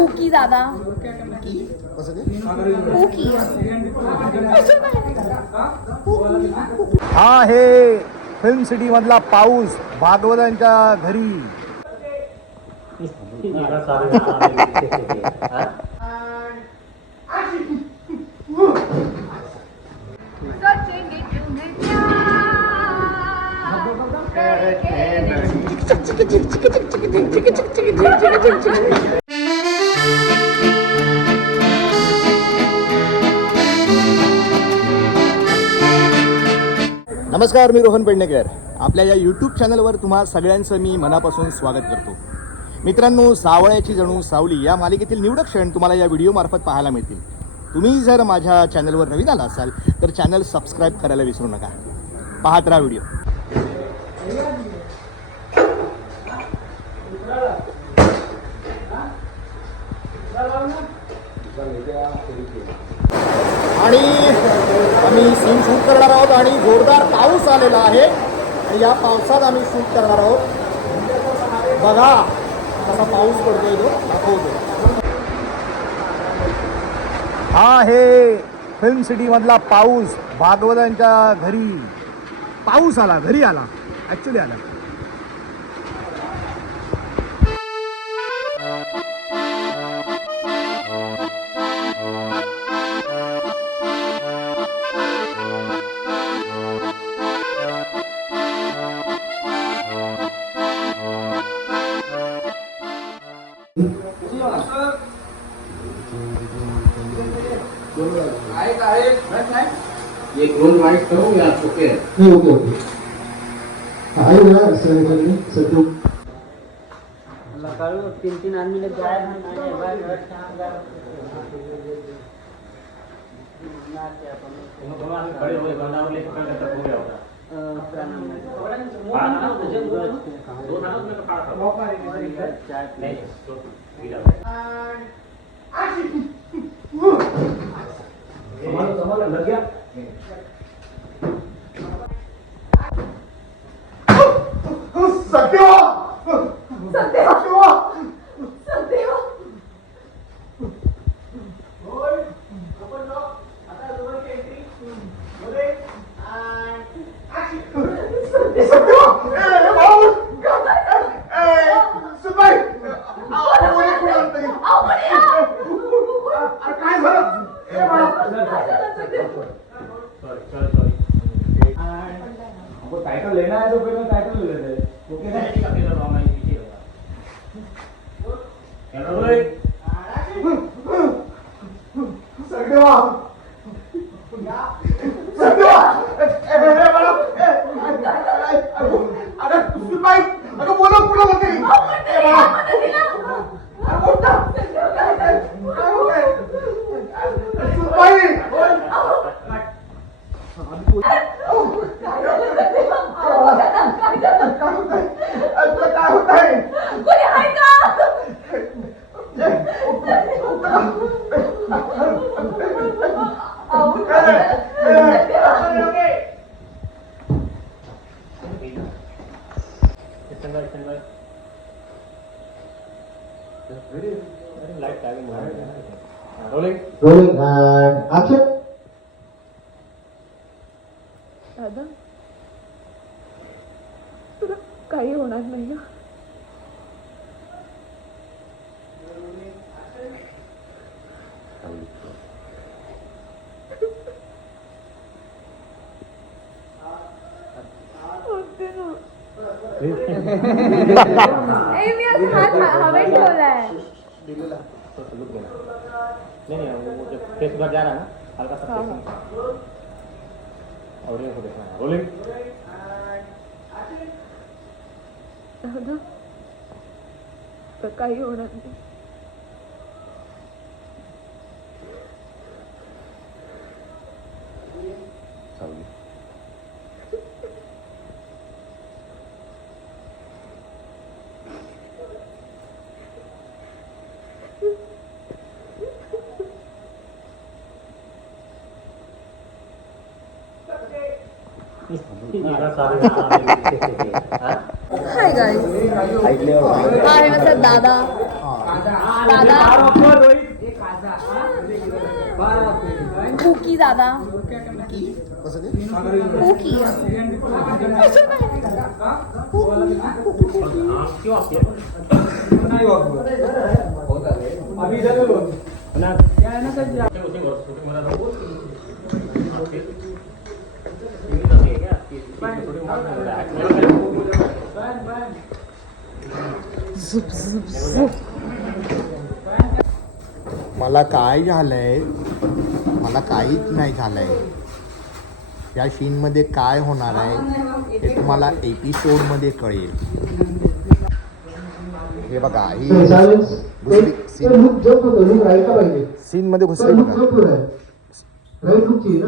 Cookie cookie हा आहे film city मधला पाऊस भागवतांच्या घरी। नमस्कार मी रोहन पेडणेकर. आपल्या या यूट्यूब चॅनलवर तुम्हा सगळ्यांचं मी मनापासून स्वागत करतो. मित्रांनो सावळ्याची जणू सावली या मालिकेतील निवडक क्षण तुम्हाला या व्हिडिओमार्फत पाहायला मिळतील. तुम्ही जर माझ्या चॅनलवर नवीन आला असाल तर चॅनल सबस्क्राईब करायला विसरू नका. पाहत राहा व्हिडिओ आणि आम्ही सीन शूट करणार आहोत आणि जोरदार पाऊस आलेला आहे. आणि या पावसात आम्ही शूट करणार आहोत. बघा कसा पाऊस पडतोय तो. दाखवतो. हा हे फिल्म सिटीमधला पाऊस. भागवतांच्या घरी. पाऊस आला घरी आला. ॲक्च्युली आला. एक रोल वाइट करो या ओके. नहीं ओके ओके. ना सर तीन तीन आदमी लोग गायब हैं ना ये बार बार कहाँ गायब खड़े हुए तक हो गया होगा है दो नाम में कपड़ा था चाय नहीं दो गिरा संभालो संभालो लग गया सॉरी सॉरी सॉरी हमको टाइटल लेना तो पहले टाइटल ले लेते हैं ओके ना का फिर रहा मैं light timing rolling rolling and action दादा तुला काही होणार नाही ना होते ना. ए, मी असं हात ह- हवेत ठेवलाय. तो तो लुक देना नहीं नहीं वो वो जब फेस उधर जा रहा है ना. हल्का सा हाँ, फेस और ये को देखना है रोलिंग दादा तर काही होणार नाही. हाय गाईज हाय माझा दादा दादा कुकी दादा कसं ते कुकी मला काय झालंय? मला काहीच नाही झालंय. या मध्ये काय होणार आहे हे तुम्हाला एपिसोडमध्ये कळेल. हे बघा ही सीन मध्ये घुसले बघा जप आहे राईट लुकची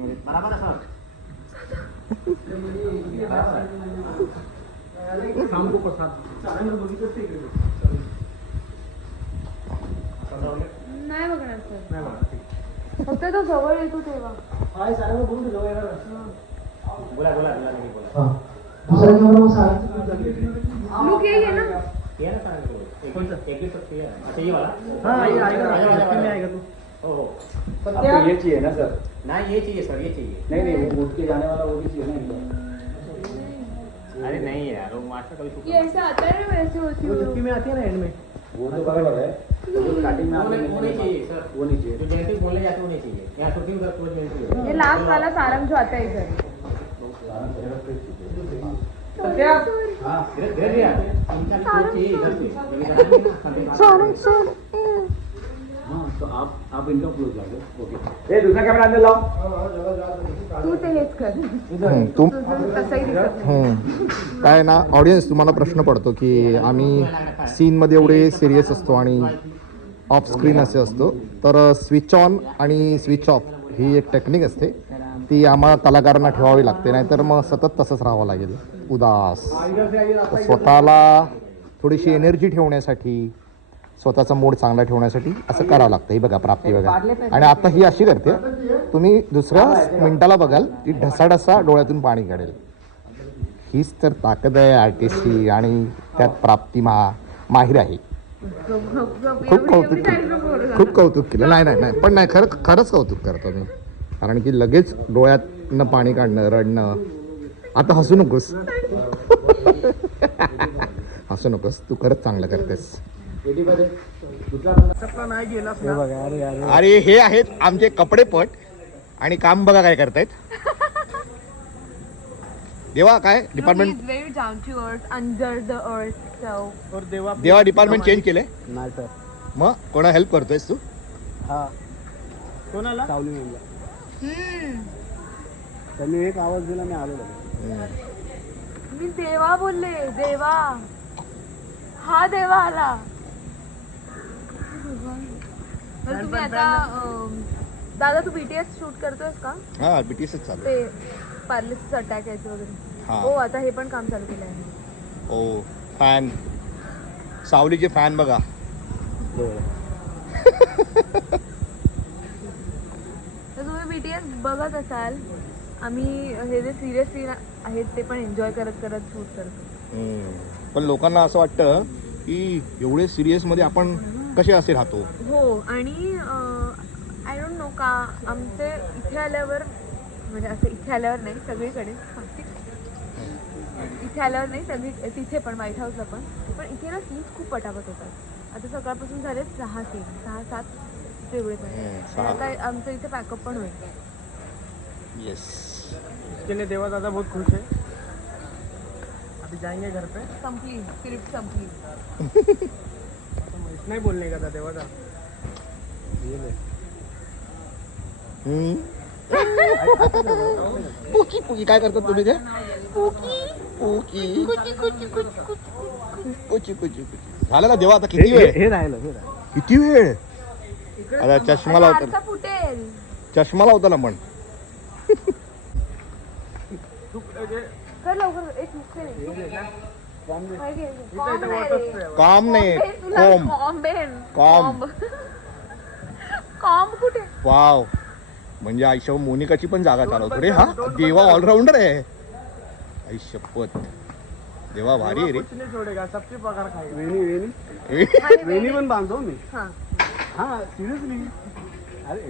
ना हे घुसले सीन मध्ये सीन मध्ये बराबर आहे सर. नाही बघणार सर फक्त तो जवळ येतो तेव्हा. बोला बोला बोला नाही बोला. हा. दुसऱ्या कॅमेरा मग सायन्स लुक ये ये ना. ये ना सांगा एकवीस एकवीस ये. अच्छा ये वाला. हाँ हो आपको ये चाहिए ना सर? नहीं ये चाहिए सर ये चाहिए। नहीं नहीं वो उठ के जाने वाला वो भी चाहिए ना अरे नहीं यार वो मास्टर कभी ये ऐसे आता है ना वैसे होती है वो तो बराबर है। वो जो स्टार्टिंग में वो नहीं वो नहीं चाहिए सर। वो नहीं चाहिए। जो जैसे बोलने जाते वो नहीं चाहिए। यहाँ शूटिंग का कोई नहीं चाहिए। ये लास्ट वाला सारंग जो आता इधर। ना, सारंग हाँ। तो आप आप इनका क्लोज लाओ ओके ए दूसरा कैमरा अंदर लाओ। तू ते हेच कर. काय ना ऑडियन्स तुम्हाला प्रश्न पडतो की आम्ही सीनमध्ये एवढे सिरियस असतो आणि ऑफ स्क्रीन असे असतो तर स्विच ऑन आणि स्विच ऑफ ही एक टेक्निक असते. ती आम्हाला कलाकारांना ठेवावी लागते नाहीतर मग सतत तसंच राहावं लागेल. उदास. स्वतःला थोडीशी एनर्जी ठेवण्यासाठी स्वतःचा मूड चांगला ठेवण्यासाठी असं करावं लागतं. ही बघा प्राप्ती बघा. आणि आता ही अशी करते तुम्ही दुसऱ्या मिनिटाला बघाल ती ढसाढसा डोळ्यातून पाणी काढेल. हीच तर ताकद आहे आर्टिस्टची आणि त्यात प्राप्ती मा माहीर आहे. खूप कौतुक केलं. खूप कौतुक केलं. नाही नाही नाही. पण नाही खरं खरंच कौतुक करतो मी. कारण की लगेच डोळ्यातनं पाणी काढणं रडणं. आता हसू नकोस. हसू नकोस. तू खरंच चांगलं करतेस. अरे हे आहेत आमचे कपडेपट आणि काम बघा काय करतायत. देवा काय? Department very down to earth under the earth so देवा डिपार्टमेंट चेंज केलंय? नाही सर मग कोणा हेल्प करतोयस तू? हा. कोणाला? सावली त्यांनी एक आवाज दिला मी आलो मी देवा बोलले देवा. हा देवा आला तुम्ही आता अं, दादा तू बीटीएस शूट करतोयस का? हा बीटीएसच चालू ते पार्लिस अटॅक यायचं वगैरे. हा. हो आता हे पण काम चालू केलं आहे ओ फॅन सावलीचे फॅन बघा. तर तुम्ही बीटीएस बघत असाल आम्ही हे जे सिरियस सीन आहेत ते पण एन्जॉय करत करत शूट करतो हम्म. पण लोकांना असं वाटतं की एवढे सिरियसमध्ये आपण कसे असे राहतो हो आणि आय डोंट नो का आमचे इथे आल्यावर म्हणजे असं इथे आल्यावर नाही सगळीकडे. इथे आल्यावर नाही सगळी तिथे पण व्हाईट हाऊसला पण. पण इथे ना सीन्स खूप पटापट होतात. आता सकाळपासून झाले सहा सीन सहा सात वेगळे पण. आता आमचं इथे पॅकअप पण होईल. येस इसके लिए देवा दादा बहुत खुश है अभी जाएंगे घर पे. संपली स्क्रिप्ट संपली. तो इतना ही बोलने का था देवा हम्म. पुकी पुकी काय करतात तुम्ही ते पुकी कुची कुची कुची झालं ना देवा आता किती वेळ हे राहिलं हे राहिलं किती वेळ आता चष्मा लावता फुटेल चष्मा लावता ना पण कर लवकर एक नाही. काम नाही कोम. कॉम्ब. कॉम्ब. कुठे? वाव. म्हणजे आयुष्य मोनिकाची पण जागा चालवतो रे हा? देवा ऑलराऊंडर आहे. आई शपथ. देवा भारी आहे रे. कुछ नहीं छोड़ेगा सबके पगार खाएगा वेणी वेणी. आणि वेणी. पण बांधतो मी. हा. हा सिरियसली. अरे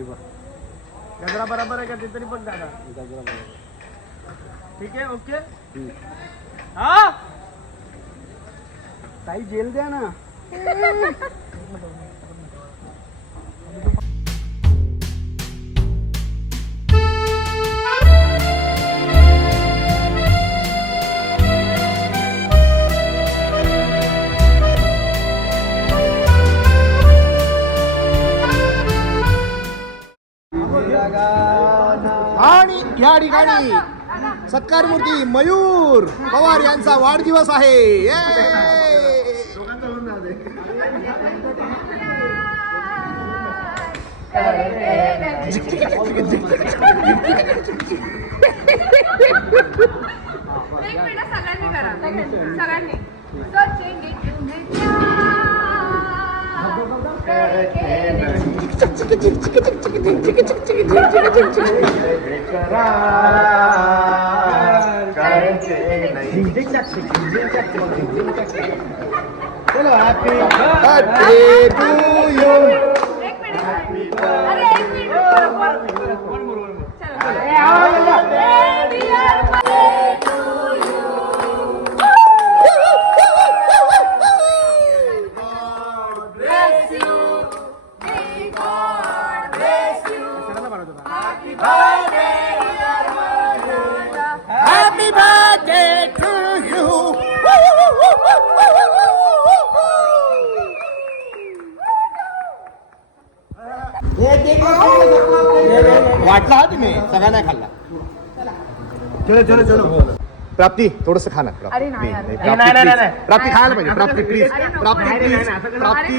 गजरा बराबर आहे का? ते तरी पण दादा. गजरा बघ. ठीक आहे ओके. हा? ताई जेल द्या ना. आणि या ठिकाणी सत्कार मूर्ती मयूर पवार यांचा वाढदिवस आहे. सगळ्यांनी करा सगळ्यांनी सोचेंगे तुम्हें क्या Birthday to you. एक मिनिट अरे एक मिनिट वाटला हा तुम्ही? सगळ्यांना खाल्ला. चलो चलो चलो. प्राप्ती थोडस खा ना. प्राप्ती. नाही, नाही, नाही, नाही, नाही, नाही, please. खायला पाहिजे. प्राप्ती प्लीज. प्राप्ती नाही, प्लीज नाही, नाही, प्राप्ती.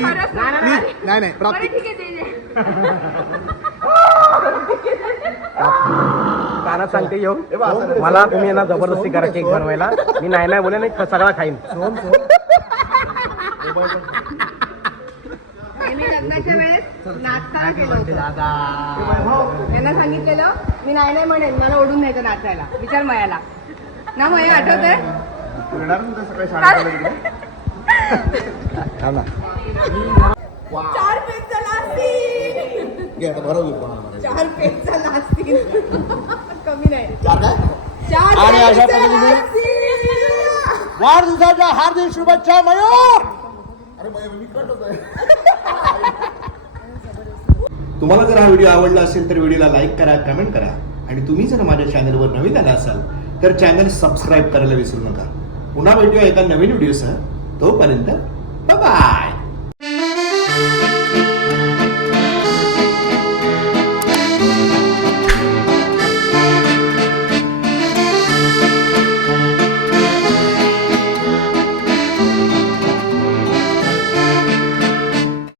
प्लीज नाही नाही. प्राप्ती. बरं ठीक आहे दे दे. कानात सांगते येऊ मला तुम्ही ना जबरदस्ती करा केक बनवायला. मी नाही नाही बोले नाही सगळा खाईन. मी लग्नाच्या वेळेस नाचताना केलं होतं. यांना सांगितलेलं मी नाही नाही म्हणेन मला ओढून न्यायचं नाचायला. विचार मयाला. ना मया ना. चार पेजचा चार पेजचा कमी नाही. चार काय? चार आणि अशा पेजचा पद्धतीने- नाचतील. वाढदिवसाच्या हार्दिक शुभेच्छा मयूर! अरे मयूर मी कट होतोय. तुम्हाला जर हा व्हिडिओ आवडला असेल तर व्हिडिओला लाईक करा कमेंट करा. आणि तुम्ही जर माझ्या चॅनलवर नवीन आला असाल तर चॅनल सबस्क्राईब करायला विसरू नका. पुन्हा भेटूया एका नवीन व्हिडिओसह. तोपर्यंत बाय